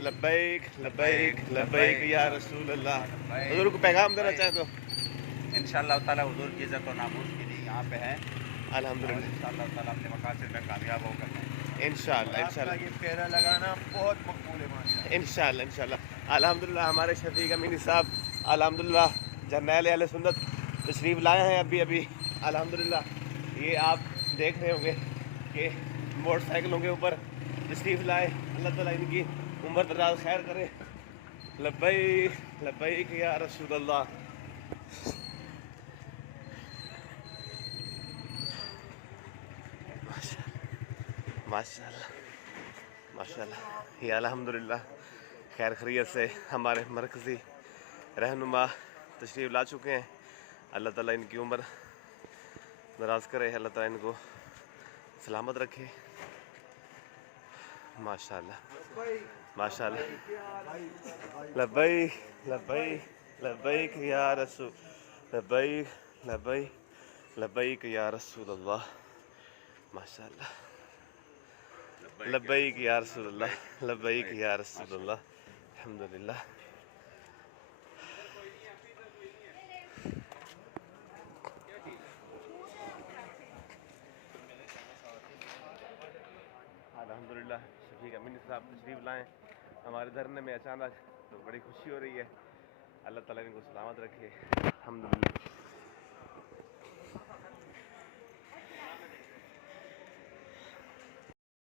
लब्बैक लब्बैक लब्बैक या रसूल अल्लाह। हुजूर को पैगाम देना चाहे तो इंशाअल्लाह ताला हुजूर की इज़्ज़त और नामूस के लिए यहाँ पे हैं। अल्हम्दुलिल्लाह इंशाअल्लाह ताला अपने मकासद में कामयाब होकर हैं। इंशाअल्लाह आपका इंशाअल्लाह ये फेरा लगाना बहुत मकबूल है माशाअल्लाह। इंशाअल्लाह इंशाअल्लाह। अल्हम्दुलिल्लाह हमारे शफीक अमीनी साहब अल्हम्दुलिल्लाह जर्नैल अहले सुन्नत तशरीफ़ लाए हैं अभी अभी। अल्हम्दुलिल्लाह ये आप देख रहे होंगे कि मोटरसाइकिलों के ऊपर तशरीफ़ लाए। अल्लाह ताला इनकी उम्र दराज खैर करे। लब्बैक लब्बैक या रसूल अल्लाह। माशाअल्लाह माशाअल्लाह। ये अल्हम्दुलिल्लाह खैर खैरियत से हमारे मरकज़ी रहनुमा तशरीफ़ ला चुके हैं। अल्लाह ताला इनकी उम्र दराज करे, अल्लाह ताला इनको सलामत रखे। माशाअल्लाह माशाअल्लाह। लब्बैक लब्बैक लब्बैक या रसूल लब्बैक लब्बैक लब्बैक या रसूल अल्लाह। माशाअल्लाह लब्बैक या रसूल अल्लाह लब्बैक या रसूल अल्लाह। अल्हम्दुलिल्लाह अल्हम्दुलिल्लाह शफीक अमीनी साहब तशरीफ़ लाएँ हमारे धरने में अचानक, तो बड़ी खुशी हो रही है। अल्लाह ताला इनको सलामत रखे। अल्हम्दुलिल्लाह।